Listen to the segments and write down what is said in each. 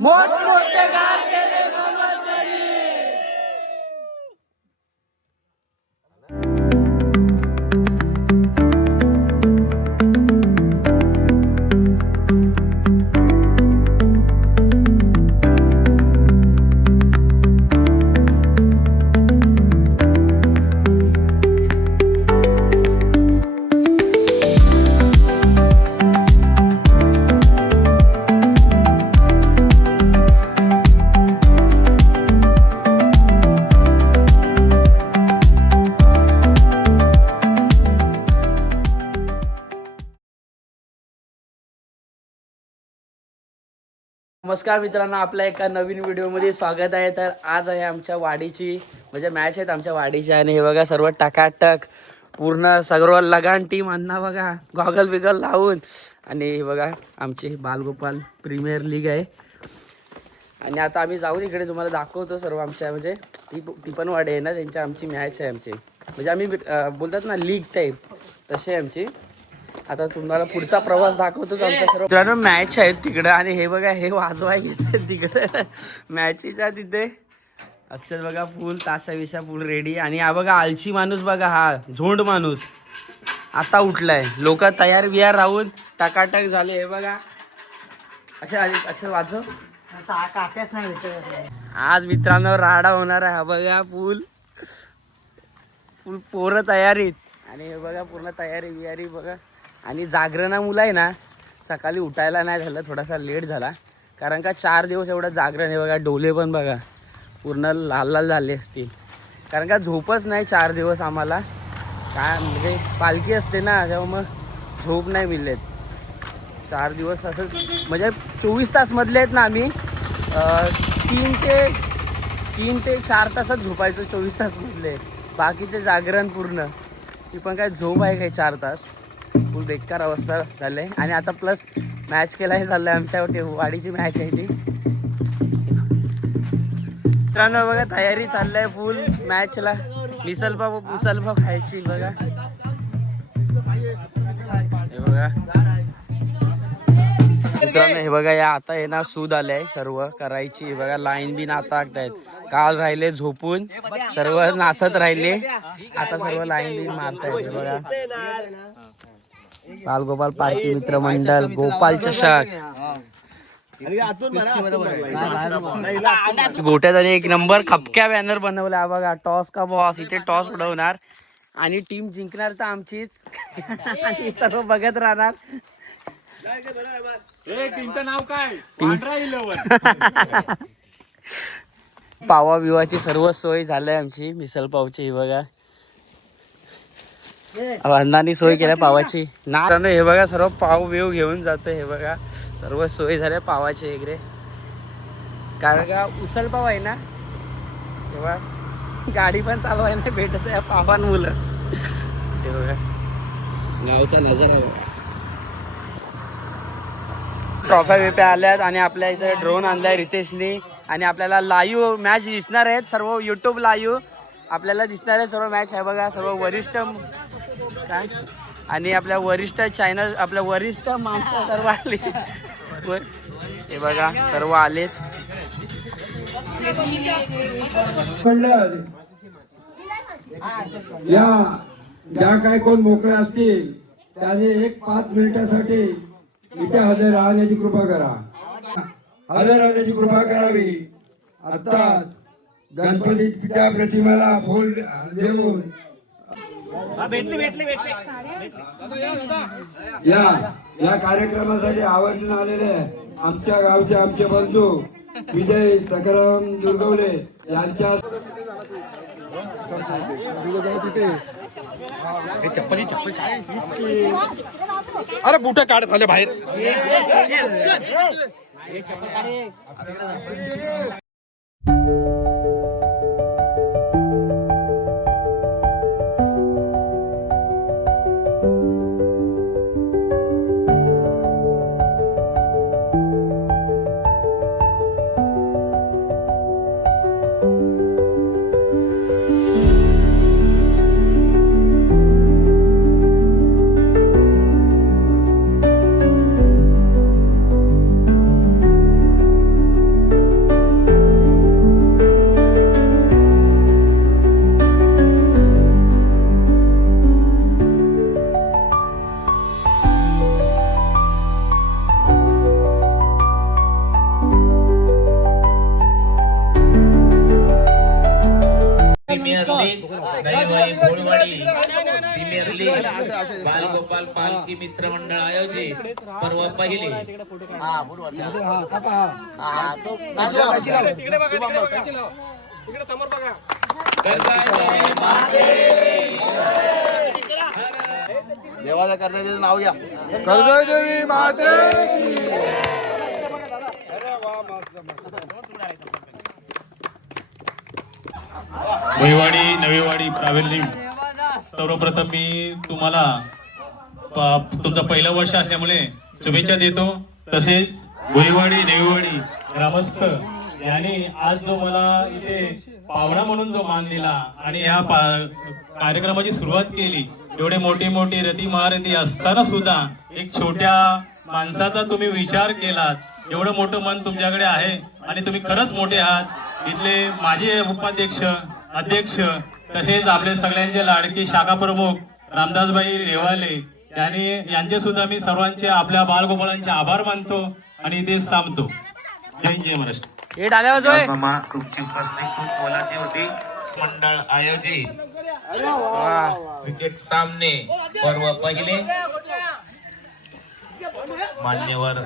मोठमोठे गार केले ब्रह्मचारी. नमस्कार मित्रांनो, आपल्या एका नवीन व्हिडिओमध्ये स्वागत आहे. तर आज आहे आमच्या वाडीची म्हणजे मॅच आहेत आमच्या वाडीची आणि हे बघा सर्व टकाटक पूर्ण सर्व लगान टीम अन्ना बघा गॉगल बिगल लावून. आणि हे बघा आमची बालगोपाल प्रीमियर लीग आहे. आणि आता आम्ही जाऊन इकडे तुम्हाला दाखवतो सर्व आमच्या म्हणजे ती पण वाडी आहे ना त्यांची आमची मॅच आहे आमची म्हणजे आम्ही बोलतात ना लीग टाईप तशी आहे आमची. आता तुम्हाला पुढचा प्रवास दाखवतोच आमच्या सर्व मित्रांनो. मॅच आहेत तिकडं आणि हे बघा हे वाजवाय घेते तिकडं मॅचीच्या तिथे. अक्षर बघा फुल ताशा विशा फुल रेडी. आणि हा बघा आलशी माणूस बघा, हा झोंड माणूस आता उठलाय. लोक तयार बियार राहून टकाटक झाले. हे बघा अक्षर वाजव. आज मित्रांनो राडा होणार आहे. हा बघा फुल पोरं तयारीत. आणि हे बघा पूर्ण तयारी बियारी बघा. आणि जागरणामुळे आहे ना सकाळी उठायला नाही झालं, थोडासा लेट झाला कारण का 4 दिवस एवढं जागरण. हे बघा डोले पण बघा पूर्ण लाल लाल झाले असतील कारण का झोपच नाही 4 दिवस आम्हाला. काय म्हणजे पालखी असते ना तेव्हा मग झोप नाही मिळत. 4 दिवस असं म्हणजे 24 तास मधले आहेत ना आम्ही 3 ते 4 तासात झोपायचो 24 तास मधले. बाकीचे जागरण पूर्ण ती पण काय झोप आहे काय 4 तास. फुल बेकार अवस्था झाली आहे. आणि आता प्लस मॅच केलाही चाललं आहे आमच्या वाडीची मॅच आहे ती. मित्रांनो बघा तयारी चालली आहे फुल मॅचला. मिसलपाव पुसलपाव खायची बघा. हे बघा मित्रांनो, हे बघा या आता हे ना सूद आले सर्व करायची. हे बघा लाईन बी नाता आहेत. काल राहिले झोपून सर्व नाचत राहिले, आता सर्व लाईन बी मारतायत. हे बघा बालगोपाल पार्टी मित्र मंडळ गोपाल चषक. गोट्यात आणि 1 नंबर खपक्या बॅनर बनवला बघा. टॉस का बॉस इथे टॉस उडवणार आणि टीम जिंकणार तर आमचीच. आणि सर्व बघत राहणार. टीमचं नाव काय? पावा बिवाची सर्व सोय झाली आमची. मिसल पावची बघा अण्णांनी सोय केल्या पावाची ना. हे बघा सर्व पाव बिव घेऊन जातो. हे बघा सर्व सोय झाल्या पावाची वगैरे कारण का उसल पाव आहे ना तेव्हा गाडी पण चालवाय नाही भेटत या पावान मुलं. हे बघा गावचा नजर आहे. ट्रॉफी बिप्या आल्यात आणि आपल्या इथे ड्रोन आणलाय रितेशनी. आणि आपल्याला लाईव्ह मॅच दिसणार आहेत सर्व यूट्यूब लाईव्ह आपल्याला दिसणार आहे सर्व मॅच. आहे बघा सर्व वरिष्ठ काय आणि आपल्या वरिष्ठ चॅनल आपल्या वरिष्ठ माणसं सर्व आले. हे बघा सर्व आलेत. या ज्या काय कोण मोकळे असतील त्याने 5 मिनिटासाठी इथे हजर राहण्याची कृपा करा. हजर राहण्याची कृपा करावी. आता गणपतीच्या प्रतिमेला फूल देऊन या कार्यक्रमासाठी आवर्जून आलेले आमच्या गावचे आमचे बंधू विजय सकाराम दुर्गवले यांच्या चप्पल अरे बुट काढ झाले बाहेर. प्रीमियर लीग दैवाई गोळवाडी प्रीमियर लीग बालगोपाल पालखी मित्रमंडळ आयोजित पर्व पहिले देवाच्या कर्तव्याचं नाव घ्या. कर्तव्यदेवी माते की. भोईवाडी नवीवाडी प्रावेलिंग सर्वप्रथम मी तुम्हाला तुमचं पहिलं वर्ष असल्यामुळे शुभेच्छा देतो. तसेच भोईवाडी नवीवाडी ग्रामस्थ यांनी आज जो मला इथे पाहुणा म्हणून जो मान दिला आणि या कार्यक्रमाची सुरुवात केली, एवढे मोठी मोठी रती महारथी असताना सुद्धा एक छोट्या माणसाचा तुम्ही विचार केलात. एवढं मोठं मन तुमच्याकडे आहे आणि तुम्ही खरंच मोठे आहात. इथले माझे उपाध्यक्ष अध्यक्ष तसेच आपले सगळ्यांचे लाडके शाखा प्रमुख रामदासभाई रेवाले यांचे सुद्धा मी सर्वांचे आपल्या बालगोपाळांचे आभार मानतो आणि इथेच थांबतो. जय जय महाराष्ट्र. हे डाल्या वाजवाय मामा तुमची उपस्थिती खूप मोलाची होती. मंडळ आयोजित क्रिकेट सामने पर्व पहिले मान्यवर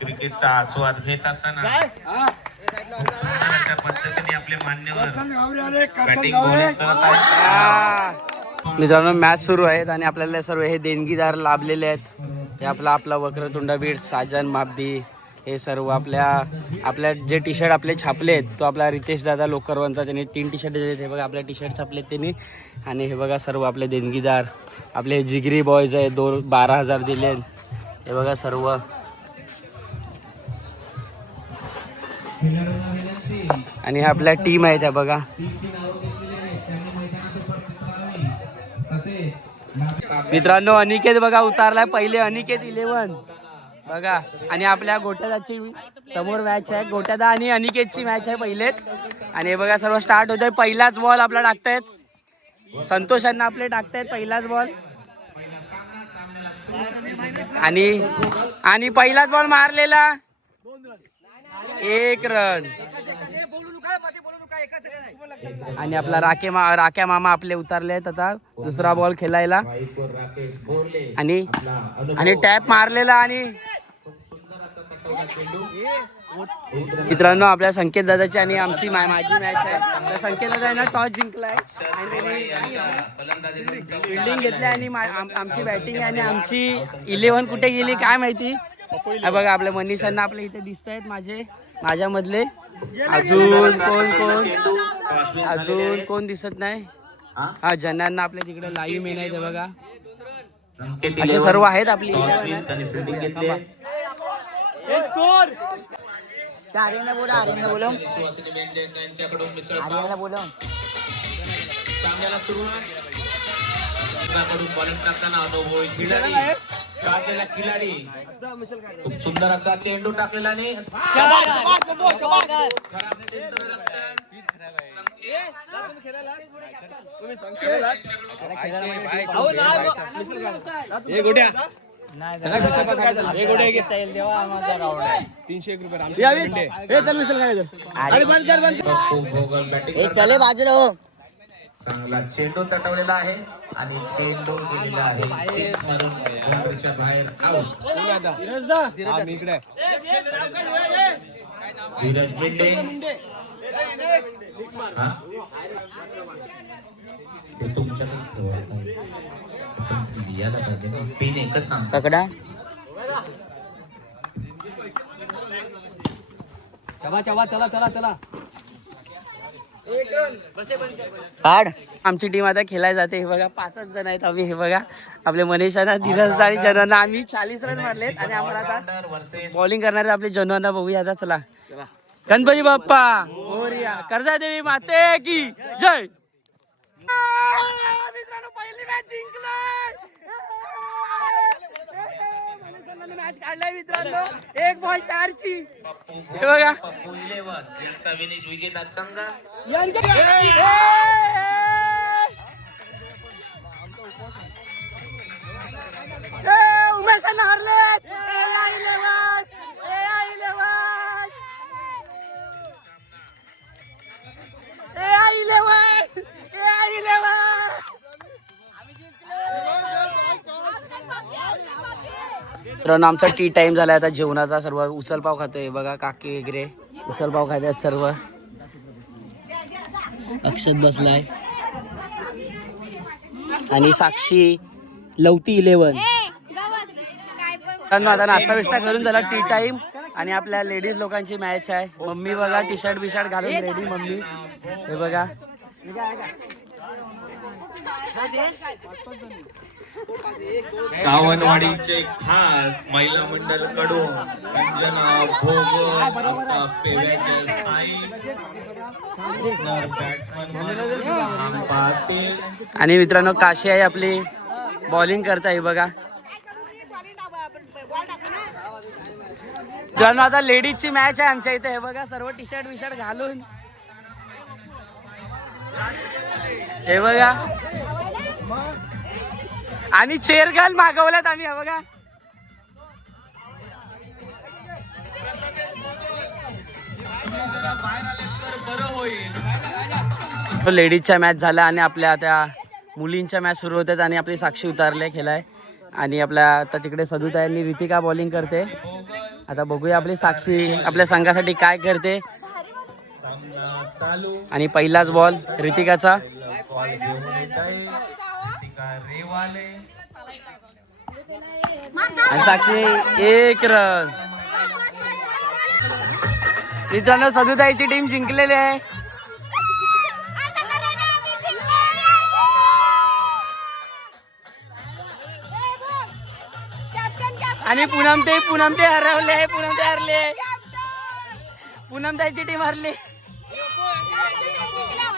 क्रिकेटचा आस्वाद घेत असताना खूप सुंदर अशा पद्धतीने आपले मान्यवर बॅटिंग बॉलिंग करत आहेत. मित्रांनो मॅच सुरू आहेत आणि आपल्याला सर्व हे देणगीदार लाभलेले आहेत. हे आपला वक्रतुंड बीड साजन मापदी हे सर्व आपल्या जे टी शर्ट आपले छापले आहेत तो आपला रितेश दादा लोकरवांचा त्यांनी 3 टी शर्ट दिले. हे बघा आपले टी शर्ट छापलेत त्यांनी. आणि हे बघा सर्व आपले देणगीदार आपले जिगरी बॉयज आहे 12,000 दिले. हे बघा सर्व आणि आपल्या टीम आहे त्या बघा. मित्रांनो अनिकेत बघा उतारलाय पहिले. अनिकेत 11 बघा. आणि आपल्या गोट्यादाची समोर मॅच आहे. गोट्यादा आणि अनिकेतची मॅच आहे पहिलेच. आणि हे बघा सर्व स्टार्ट होतोय. पहिलाच बॉल आपला टाकतायत संतोषांना आपले टाकतायत पहिलाच बॉल. आणि पहिलाच बॉल मारलेला 1 रन. आणि आपला राख्या मामा आपले उतरले आहेत आता दुसरा बॉल खेळायला. आणि टॅप मारलेला. आणि मित्रांनो आपल्या संकेत दादाची आणि आमची माझी मॅच आहे. तर संकेत दादा टॉस जिंकलाय आणि फिल्डिंग घेतली आणि आमची बॅटिंग आहे. आणि आमची 11 कुठे गेली काय माहिती. बघा आपल्या मनीषांना आपल्या इथे दिसत आहेत माझ्यामधले. अजून कोण दिसत नाही. हा जनांना आपल्या तिकडे लाईव्ह मेन आहे बघा. असे सर्व आहेत आपली. खिलाडी खूप सुंदर असा चेंडू टाकलेला आणि चले बाजूला हो. चांगला चेंडू तटवलेला आहे आणि चेंडू गेलेला आहे बाउंड्रीच्या बाहेर आउट. धीरज बिंडे ते तुमच्याकडे याला पाहिजे पेन एकच सांग पकडा. चला काढ. आमची टीम आता खेळायला जाते. हे बघा 5च जण आहेत आम्ही. हे बघा आपले मनीषांना धीरज आणि जनना आम्ही 40 रन मारलेत. आणि आम्हाला आता बॉलिंग करणारे आपले जनना बघूया आता. चला गणपती बाप्पा मोरया. कर्जादेवी माते की जय. मित्रांनो पहिली मॅच जिंकलाय. मॅच काढलाय मित्रांनो. 1 बॉल 4 ची. हे बघा विजेता संघ उमेशांना हरले. मित्रांनो आमचा टी टाइम झाला आता जेवणाचा. सर्व उचलपाव खातोय बघा, काकी वगैरे उचलपाव खातात सर्व. अक्षत बसलाय आणि साक्षी लवती 11. मित्रांनो आता नाश्ता बिष्टा करून झाला, टी टाइम. आणि आपल्या लेडीज लोकांची मॅच आहे. मम्मी बघा टी शर्ट बिशर्ट घालून रेडी मम्मी. हे बघा कावनवाडीचे खास महिला मंडळ कडून संजना भोग पाटील. आणि मित्रांनो काशी आहे आपली बॉलिंग करताय बघा. मित्रांनो आता लेडीजची मॅच आहे आमच्या इथे. हे बघा सर्व टी शर्ट बिशर्ट घालून. हे बघा आणि चेअर गर्ल मागवल्यात आम्ही. हे बघा लेडीजच्या मॅच झाल्या आणि आपल्या त्या मुलींच्या मॅच सुरू होतात. आणि आपली साक्षी उतारले खेळाय. आणि आपल्या आता तिकडे सदुताई आणि रितिका बॉलिंग करते. आता बघूया आपली साक्षी आपल्या संघासाठी काय करते. आणि पहिलाच बॉल रितिकाचा. आणि साक्षी 1 रन. मित्रांनो सदुताईची टीम जिंकलेली आहे. आणि पूनम ते हरवले. पूनमताईची टीम हरली.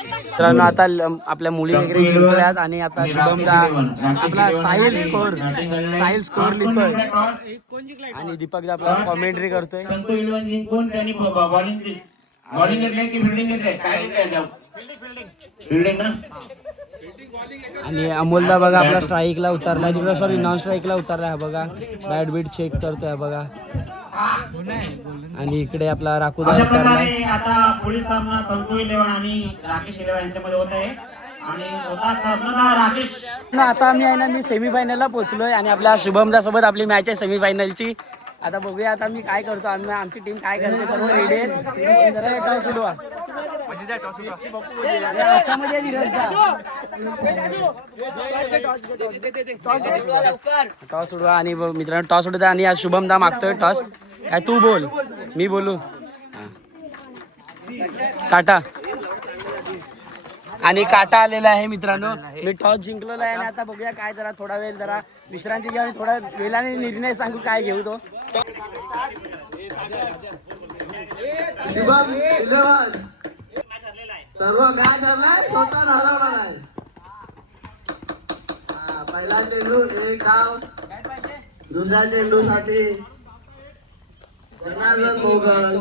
मित्रांनो आता आपल्या मुली वगैरे जिंकल्यात. आणि आता शुभमदा आपला साहिल स्कोर लिहितोय. आणि दीपकदा आपला कॉमेंट्री करतोय. आणि अमोलदा बघा आपला स्ट्राईकला उतरला. तिकडे सॉरी नॉन स्ट्राईकला उतरला. बघा बॅट बीट चेक करतोय बघा. आणि इकडे आपला राखूदा उतरलाय. आता पुढील सामना संतू 11 आणि राकेश 11 यांच्यामध्ये होत आहे. आणि राकेश आता आम्ही आहे ना मी सेमीफायनलला पोहोचलोय. आणि आपल्या शुभमदा सोबत आपली मॅच आहे सेमीफायनलची. आता बघूया आता मी काय करतो. आमची टीम काय करते. सर्व रेडी आहे. जरा टॉस उडवा. टॉस उडवा. आणि मित्रांनो टॉस उडवतो. आणि आज शुभमदा मागतोय टॉस. काय तू बोल मी बोलू. काटा. आणि काटा आलेला आहे मित्रांनो. मी टॉस जिंकलेला आहे. आणि आता बघूया काय जरा थोडा वेळ जरा विश्रांती घ्या. आणि थोडा वेळाने निर्णय सांगू काय घेऊ तो. सर्व मॅच हरलाय, स्वतः हरवला नाही. पहिला चेंडू 1 धाव. दुसऱ्या चेंडूसाठी जनार्दन भोगल.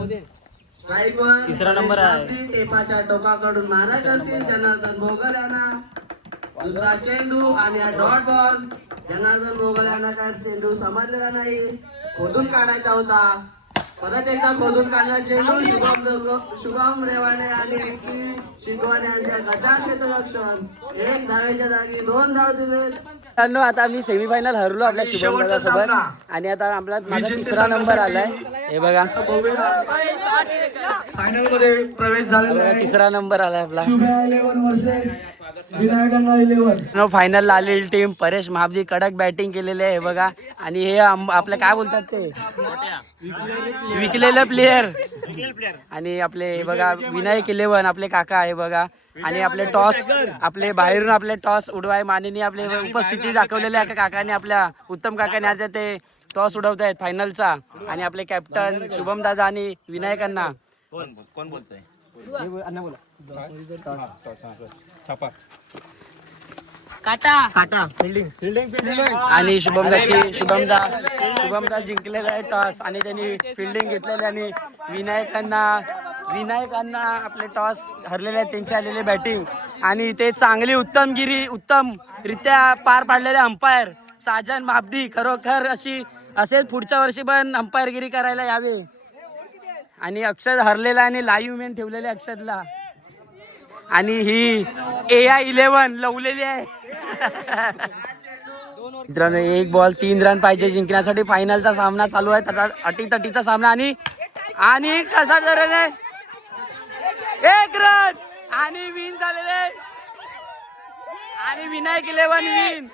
तिसरा नंबर आहे. टेपाच्या टोकाकडून मारा करतील जनार्दन भोगल यांना. दुसरा चेंडू आणि डॉट बॉल. जनार्दन भोगल यांना काय चेंडू समजलेला नाही. खोदून काढायचा होता. परत एकदा खोदून काढला चेंडू. शुभम रेवाणे आणि रिकी शिकवाने यांच्या गजा क्षेत्ररक्षण. 1 धावेच्या जागी 2 धाव दिले. आता आम्ही सेमीफायनल हरलो आपल्या शुभम सोबत. आणि आता आपला माझा तिसरा नंबर आलाय. हे बघा फायनल मध्ये प्रवेश झालेला तिसरा नंबर आलाय आपला. 11 फायनल आलेली टीम. परेश महाबदी कडक बॅटिंग केलेली आहे. हे बघा. आणि हे आपलं काय बोलतात ते विकलेलं प्लेयर. आणि आपले हे बघा विनायक 11 आपले काका आहे बघा. आणि आपले टॉस आपले बाहेरून आपले टॉस उडवाय मानेनी आपले उपस्थिती दाखवलेले आहे काकाने. आपल्या उत्तम काकाने आता ते टॉस उडवत आहेत फायनलचा. आणि आपले कॅप्टन शुभम दादा आणि विनायकांना कोण बोलतोय. आणि शुभमदा जिंकलेला आहे टॉस. आणि त्यांनी फिल्डिंग घेतलेली. आणि विनायकांना आपले टॉस हरलेले आहेत. त्यांचे आलेले बॅटिंग. आणि ते चांगली उत्तमरित्या पार पाडलेले अंपायर साजन महाबदी. खरोखर असेच पुढच्या वर्षी पण अंपायरगिरी करायला यावे. आणि अक्षद हरलेला आणि लाईव्ह मेन ठेवलेले अक्षदला. आणि ही AI 11 लवलेली आहे. मित्रांनो 1 बॉल 3 रन पाहिजे जिंकण्यासाठी. फायनलचा सामना चालू आहे, अटीतटीचा सामना आणि कसा झालेला 1 रन आणि विन झालेले आणि विनायक 11 विन.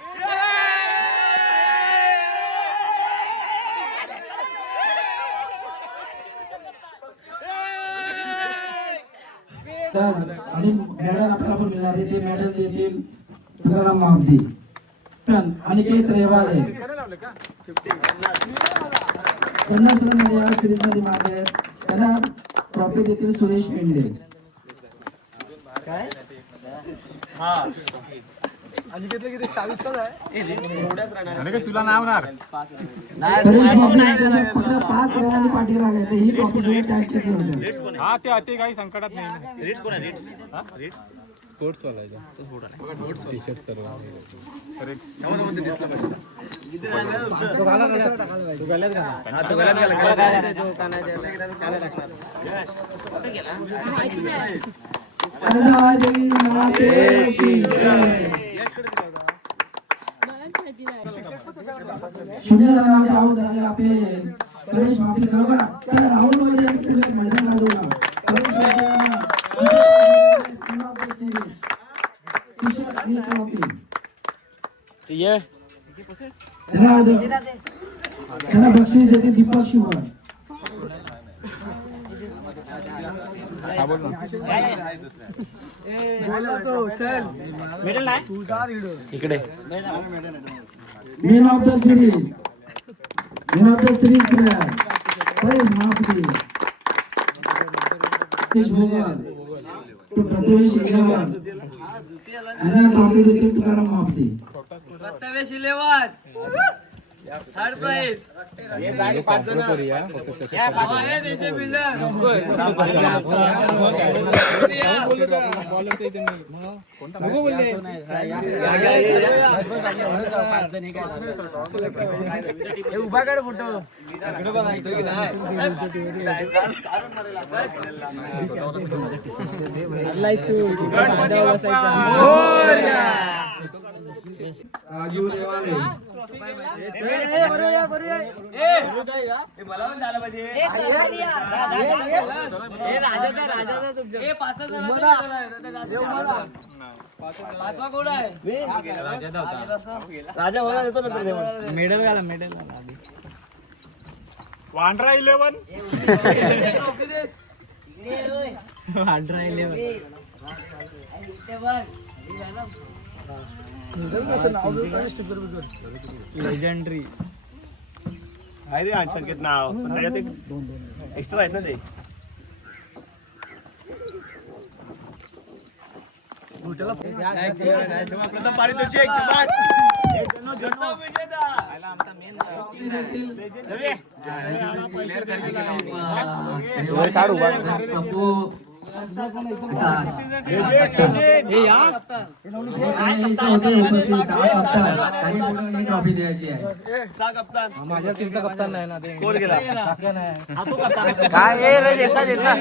आणि मेडल आपल्याला पण मिळणार आहे. ते मेडल देतील तुकाराम महाबदी अनिकेत रेवाळे 50 रन मध्ये या सिरीज मध्ये मारले आहेत. त्यांना ट्रॉफी देतील सुरेश पेंडे. तुला नाव होणार फक्त 5 रनांनी पाठी राखायचं. ही ट्रॉफी सुद्धा त्यांचीच होती. हा ते काही संकटात नाही. स्पोर्ट्स वाला टी शर्ट सर्व देवी माते की जय. 0 रनामध्ये आऊट झाले आपले गणेश पाटील. खरोखर त्या राहुल मध्ये एक पुढे मैदान लागला. त्यांना बक्षीस देते दीपक शिवण. इकडे man of the series player Paresh Mahapati भोगल तो प्रथमेश 11 आणि ट्रॉफी देते तुकाराम महापती. Prathamesh 11 third prize. उभा काढ फोटो. वांड्रा 11 लेजेंडरी आहे रे संकेत नाव पण त्याच्यात एक एक्स्ट्रा आहेत ना ते. प्रथम पारितोषिक ट्रॉफी द्यायची आहे. माझ्या टीमचा कप्तान नाही ना ते. कोण गेला काय रे देसा देसा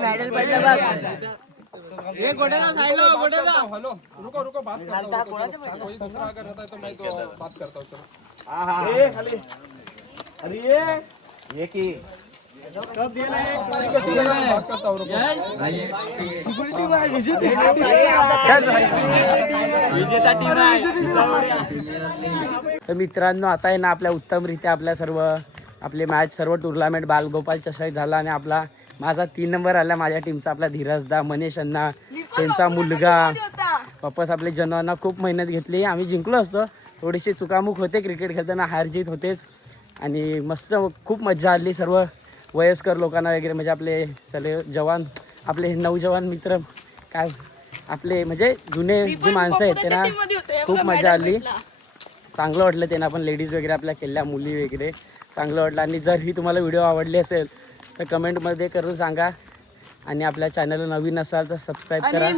मेडल पडलं बघ. हेलो रुको बात करता हूं. कोई दूसरा अगर रहता है तो मैं तो बात करता हूं. चलो ए खाली अरे ये की तर मित्रांनो आता आहे ना आपल्या उत्तमरित्या आपल्या सर्व आपले मॅच सर्व टुर्नामेंट बालगोपाल चषक झाला आणि आपला माझा 3 नंबर आला माझ्या टीमचा. आपला धीरजदा मनीष अण्णा त्यांचा मुलगा वापस आपले जनांना खूप मेहनत घेतली. आम्ही जिंकलो असतो. थोडीशी चुकामुक होते क्रिकेट खेळताना हार जीत होतेच आणि मस्त खूप मजा आली. सर्व वयस्कर लोकांना वगैरे म्हणजे आपले सगळे जवान आपले नौजवान मित्र काय आपले म्हणजे जुने जी माणसं आहेत त्यांना खूप मजा आली. चांगलं वाटलं त्यांना पण लेडीज वगैरे आपल्या खेळल्या मुली वगैरे चांगलं वाटलं. आणि जर ही तुम्हाला व्हिडिओ आवडली असेल तर कमेंटमध्ये करून सांगा आणि आपल्या चॅनलला नवीन असाल तर सबस्क्राईब करा.